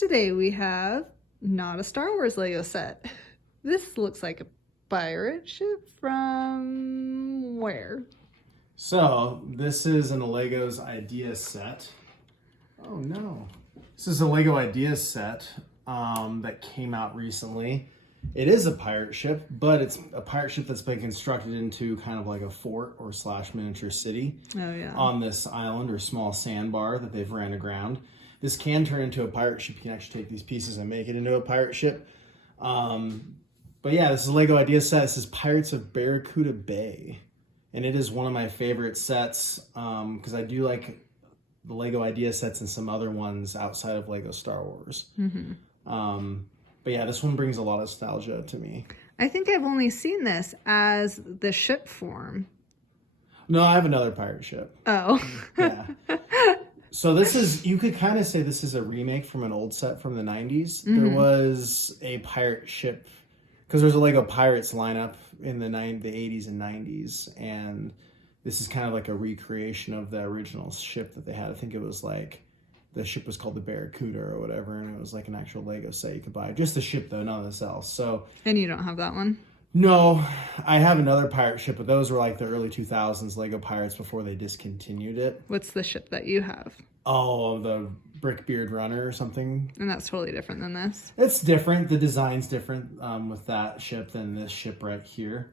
Today we have not a Star Wars Lego set. This looks like a pirate ship from where? So this is in a Legos Idea set. Oh no. This is a Lego Idea set that came out recently. It is a pirate ship, but it's a pirate ship that's been constructed into kind of like a fort or / miniature city on this island or small sandbar that they've ran aground. This can turn into a pirate ship. You can actually take these pieces and make it into a pirate ship. But yeah, this is a Lego Idea set. This is Pirates of Barracuda Bay. And it is one of my favorite sets because I do like the Lego Idea sets and some other ones outside of Lego Star Wars. But yeah, this one brings a lot of nostalgia to me. I think I've only seen this as the ship form. No, I have another pirate ship. Oh. Yeah. So this is, you could kind of say this is a remake from an old set from the 90s. There was a pirate ship, because there's a Lego Pirates lineup in the 80s and 90s. And this is kind of like a recreation of the original ship that they had. I think it was like, the ship was called the Barracuda or whatever. And it was like an actual Lego set you could buy. Just the ship though, none of this else. So. And you don't have that one? No, I have another pirate ship, but those were like the early 2000s Lego Pirates before they discontinued it. What's the ship that you have? Oh, the Brickbeard Runner or something. And that's totally different than this? It's different. The design's different with that ship than this ship right here.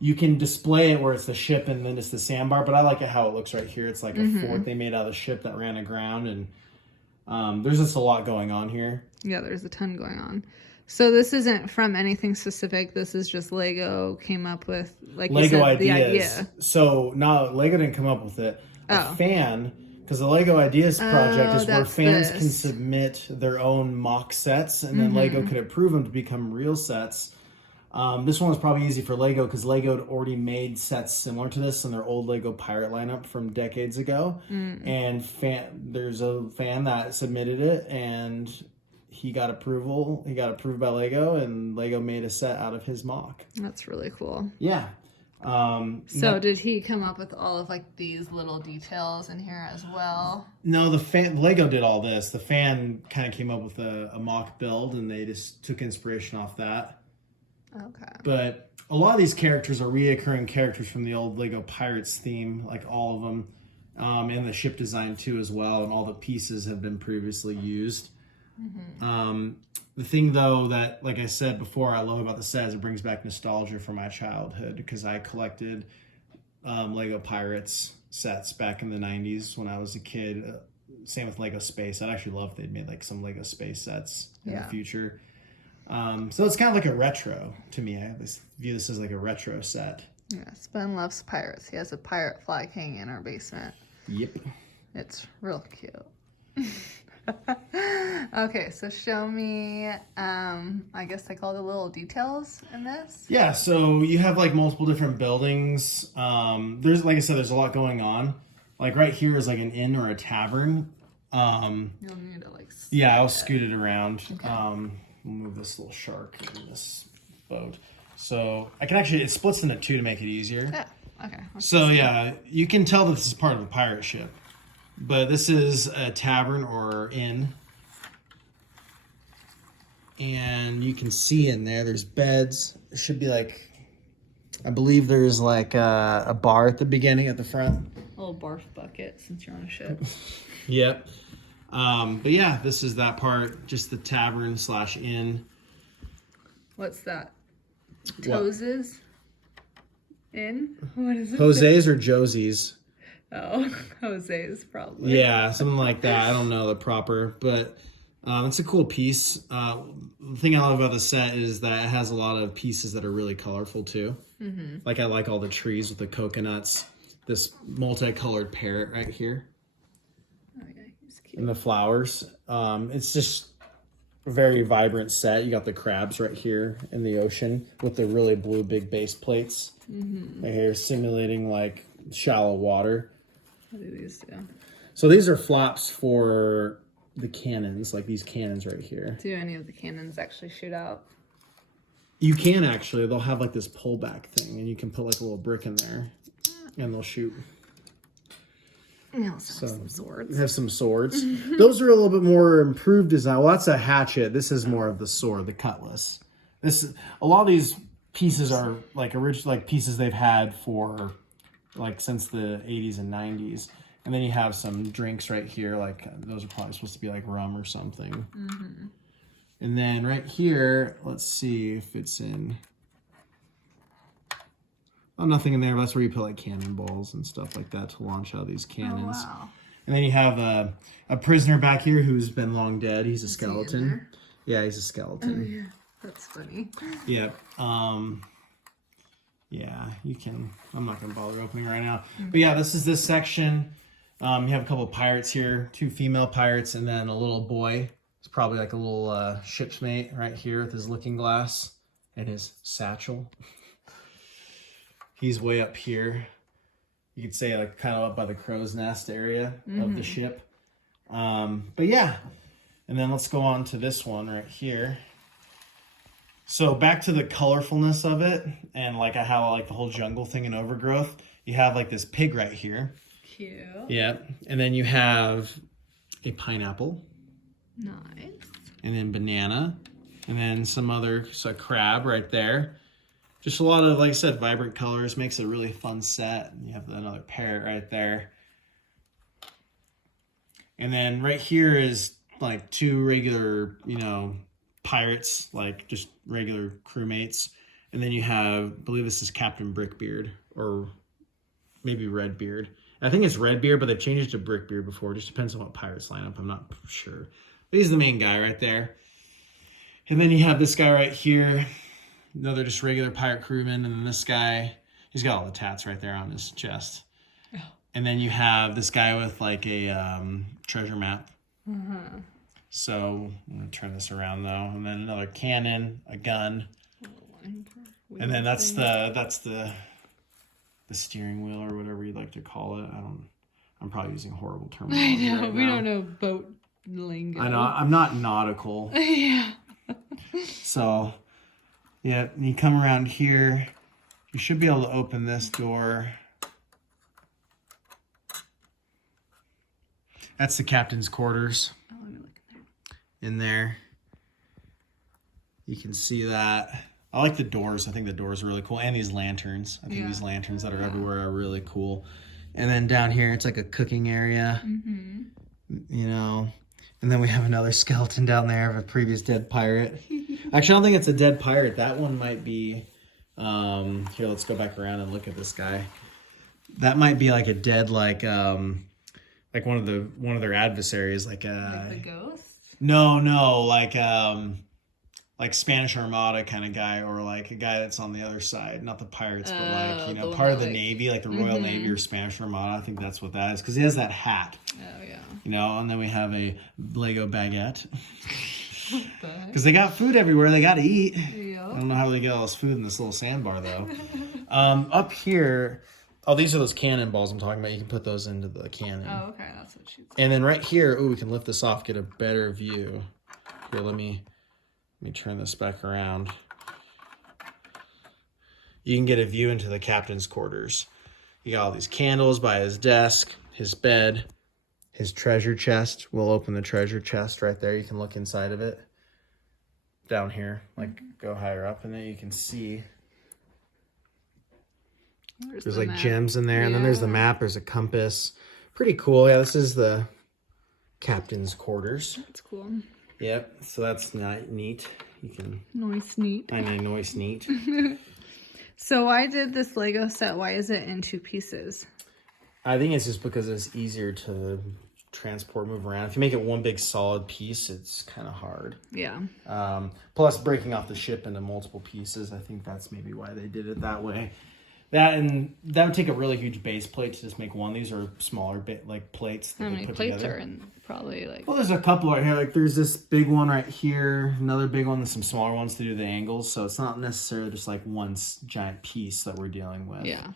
You can display it where it's the ship and then it's the sandbar, but I like it how it looks right here. It's like a fort they made out of the ship that ran aground, and there's just a lot going on here. Yeah, there's a ton going on. So this isn't from anything specific. This is just Lego came up with, like you Lego said, ideas. the idea. So no, Lego didn't come up with it. A fan, because the Lego Ideas project is where fans can submit their own mock sets, and then Lego could approve them to become real sets. This one was probably easy for Lego because Lego had already made sets similar to this in their old Lego Pirate lineup from decades ago. And there's a fan that submitted it, and he got approval. He got approved by Lego, and Lego made a set out of his mock. That's really cool. Yeah. So did he come up with all of like these little details in here as well? No, Lego did all this. The fan kind of came up with a mock build, and they just took inspiration off that. Okay. But a lot of these characters are reoccurring characters from the old Lego Pirates theme, like all of them, and the ship design too as well, and all the pieces have been previously used. The thing though that, like I said before, I love about the set is it brings back nostalgia from my childhood because I collected Lego Pirates sets back in the 90s when I was a kid. Same with Lego Space. I'd actually love if they'd made like some Lego Space sets in the future. So it's kind of like a retro to me. I view this as like a retro set. Yes, Ben loves pirates. He has a pirate flag hanging in our basement. Yep. It's real cute. Okay, so show me, I guess they call the little details in this. Yeah, so you have like multiple different buildings. There's, like I said, there's a lot going on. Like right here is like an inn or a tavern. You'll need to like. Yeah, I'll scoot it around. Okay. We'll move this little shark in this boat. So I can actually, it splits into two to make it easier. Yeah, okay. So yeah, you can tell this is part of a pirate ship. But this is a tavern or inn. And you can see in there's beds. There should be like, I believe there's like a bar at the beginning at the front. A little barf bucket since you're on a ship. Yep. But yeah, this is that part, just the tavern / inn. What's that? Jose's Inn? What is it? Jose's or Josie's? Oh, Jose's probably. Yeah, something like that. I don't know the proper, but it's a cool piece. The thing I love about the set is that it has a lot of pieces that are really colorful too. Like I like all the trees with the coconuts, this multicolored parrot right here. Oh yeah, he's cute. And the flowers. It's just a very vibrant set. You got the crabs right here in the ocean with the really blue big base plates. Right here simulating like shallow water. What do these do? So these are flaps for the cannons, like these cannons right here. Do any of the cannons actually shoot out? You can actually. They'll have like this pullback thing, and you can put like a little brick in there, and they'll shoot. We also have some swords. Have some swords. Those are a little bit more improved design. Well, that's a hatchet. This is more of the sword, the cutlass. A lot of these pieces are like original, like pieces they've had for like since the 80s and 90s. And then you have some drinks right here, like those are probably supposed to be like rum or something. Mm-hmm. And then right here, let's see if it's in. Oh, nothing in there. That's where you put like cannonballs and stuff like that to launch out these cannons. Oh, wow. And then you have a prisoner back here who's been long dead. He's a skeleton. Yeah, he's a skeleton. Oh, yeah. That's funny. Yep. Yeah, you can. I'm not going to bother opening right now. Mm-hmm. But yeah, this is this section. You have a couple of pirates here, 2 female pirates, and then a little boy. It's probably like a little ship's mate right here with his looking glass and his satchel. He's way up here. You could say like kind of up by the crow's nest area of the ship. But yeah, and then let's go on to this one right here. So back to the colorfulness of it and like how like the whole jungle thing and overgrowth. You have like this pig right here. Cute. Yeah, and then you have a pineapple. Nice. And then banana, and then some other crab right there. Just a lot of, like I said, vibrant colors. Makes it a really fun set. And you have another parrot right there. And then right here is like 2 regular, pirates, like just regular crewmates. And then you have, I believe this is Captain Brickbeard, or maybe Redbeard. I think it's Redbeard, but they've changed it to Brickbeard before. It just depends on what pirates line up. I'm not sure. But he's the main guy right there. And then you have this guy right here. Another just regular pirate crewman. And then this guy, he's got all the tats right there on his chest. Oh. And then you have this guy with like a treasure map. Mm-hmm. So I'm going to turn this around though. And then another cannon, a gun. And then that's the steering wheel or whatever you'd like to call it. I'm probably using horrible terminology. I know, we don't know boat lingo. I know, I'm not nautical. Yeah. So, yeah, you come around here. You should be able to open this door. That's the captain's quarters. Oh, let me look in In there. You can see that. I like the doors. I think the doors are really cool. And these lanterns. I think these lanterns that are everywhere are really cool. And then down here, it's like a cooking area. Mm-hmm. And then we have another skeleton down there of a previous dead pirate. Actually, I don't think it's a dead pirate. That one might be... here, let's go back around and look at this guy. That might be like a dead, like one of their adversaries, like the ghost? No, like Spanish Armada kind of guy, or like a guy that's on the other side, not the pirates, but like part of the Navy, like the Royal Navy or Spanish Armada. I think that's what that is, because he has that hat. Oh yeah. And then we have a Lego baguette. Because they got food everywhere, they got to eat. Yep. I don't know how they get all this food in this little sandbar though. Up here. Oh, these are those cannonballs I'm talking about. You can put those into the cannon. Oh, okay. That's what she's. And then right here, we can lift this off, get a better view. Here, let me turn this back around. You can get a view into the captain's quarters. You got all these candles by his desk, his bed, his treasure chest. We'll open the treasure chest right there. You can look inside of it. Down here, like go higher up, and then you can see. There's like gems in there, and then there's the map. There's a compass. Pretty cool. Yeah, this is the captain's quarters. That's cool. Yep. So that's not neat. You can. Nice, neat. I know, nice, neat. So I did this Lego set. Why is it in 2 pieces? I think it's just because it's easier to transport, move around. If you make it one big solid piece, it's kind of hard. Yeah. Plus, breaking off the ship into multiple pieces. I think that's maybe why they did it that way. That would take a really huge base plate to just make one. These are smaller plates. How many plates are in? Probably like. Well, there's a couple right here. Like there's this big one right here, another big one, and some smaller ones to do the angles. So it's not necessarily just like one giant piece that we're dealing with. Yeah.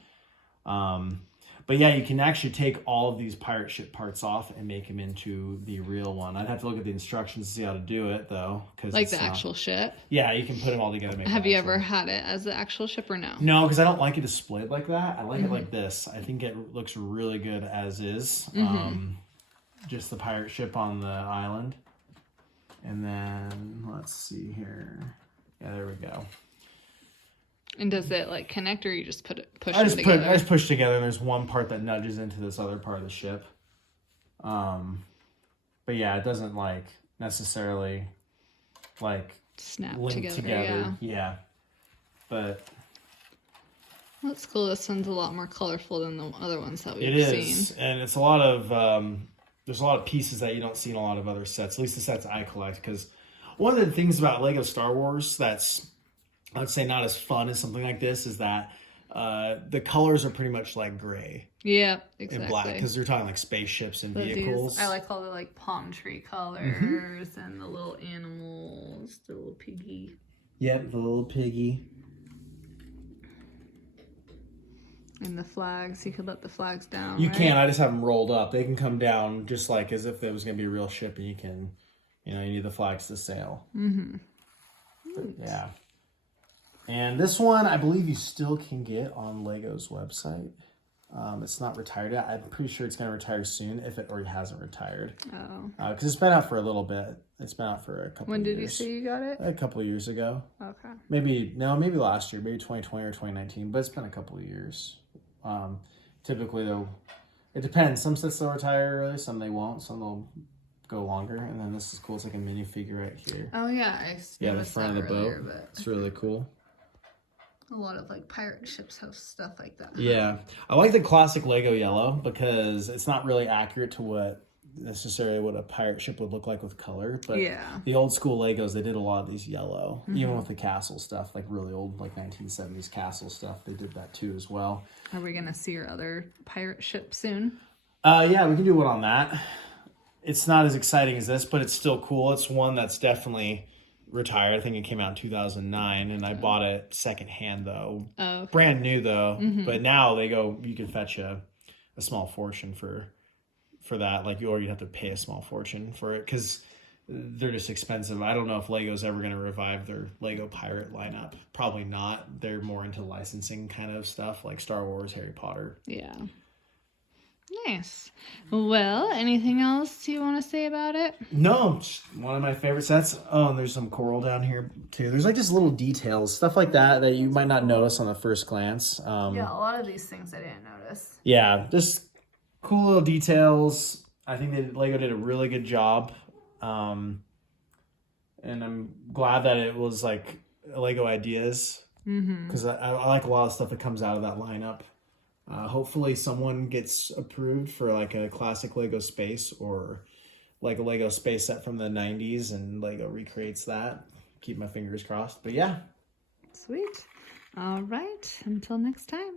But yeah, you can actually take all of these pirate ship parts off and make them into the real one. I'd have to look at the instructions to see how to do it, though. Like the actual ship? Yeah, you can put them all together. Have you ever had it as the actual ship or no? No, because I don't like it displayed like that. I like it like this. I think it looks really good as is. Just the pirate ship on the island. And then, let's see here. Yeah, there we go. And does it like connect, or you just push together? I just push together, and there's one part that nudges into this other part of the ship. But yeah, it doesn't like necessarily like snap link together. Yeah. But that's cool. This one's a lot more colorful than the other ones that we've seen. It is, and it's a lot of there's a lot of pieces that you don't see in a lot of other sets. At least the sets I collect, because one of the things about Lego Star Wars that's, I would say, not as fun as something like this is that the colors are pretty much like gray. Yeah, exactly. And black, because they're talking like spaceships and vehicles. I like all the like palm tree colors and the little animals, the little piggy. Yep, the little piggy. And the flags, you could let the flags down. You can. I just have them rolled up. They can come down just like as if it was going to be a real ship, and you can, you need the flags to sail. But, yeah. And this one, I believe you still can get on Lego's website. It's not retired yet. I'm pretty sure it's going to retire soon, if it already hasn't retired. Oh. Because it's been out for a little bit. It's been out for a couple of years. When did you say you got it? A couple of years ago. Okay. Maybe last year, maybe 2020 or 2019, but it's been a couple of years. Typically, though, it depends. Some sets they'll retire early, some they won't, some they'll go longer. And then this is cool. It's like a minifigure right here. Oh, yeah. The front of the boat. It's really cool. A lot of like pirate ships have stuff like that. Yeah. I like the classic Lego yellow because it's not really accurate to what a pirate ship would look like with color. But the old school Legos, they did a lot of these yellow. Even with the castle stuff, like really old, like 1970s castle stuff. They did that too as well. Are we going to see your other pirate ship soon? Yeah, we can do one on that. It's not as exciting as this, but it's still cool. It's one that's definitely retired. I think it came out in 2009, and I bought it secondhand though. Oh, okay. Brand new though. But now you can fetch a small fortune for that. Like you'd have to pay a small fortune for it because they're just expensive. I don't know if Lego's ever going to revive their Lego pirate lineup. Probably not. They're more into licensing kind of stuff like Star Wars, Harry Potter. Yeah. Nice. Well, anything else you want to say about it? No, it's one of my favorite sets. Oh, and there's some coral down here too. There's like just little details, stuff like that you might not notice on the first glance. Yeah, a lot of these things I didn't notice. Yeah, just cool little details. I think Lego did a really good job. And I'm glad that it was like Lego Ideas because I like a lot of stuff that comes out of that lineup. Hopefully someone gets approved for like a classic Lego space or like a Lego space set from the 90s and Lego recreates that. Keep my fingers crossed. But yeah. Sweet. All right. Until next time.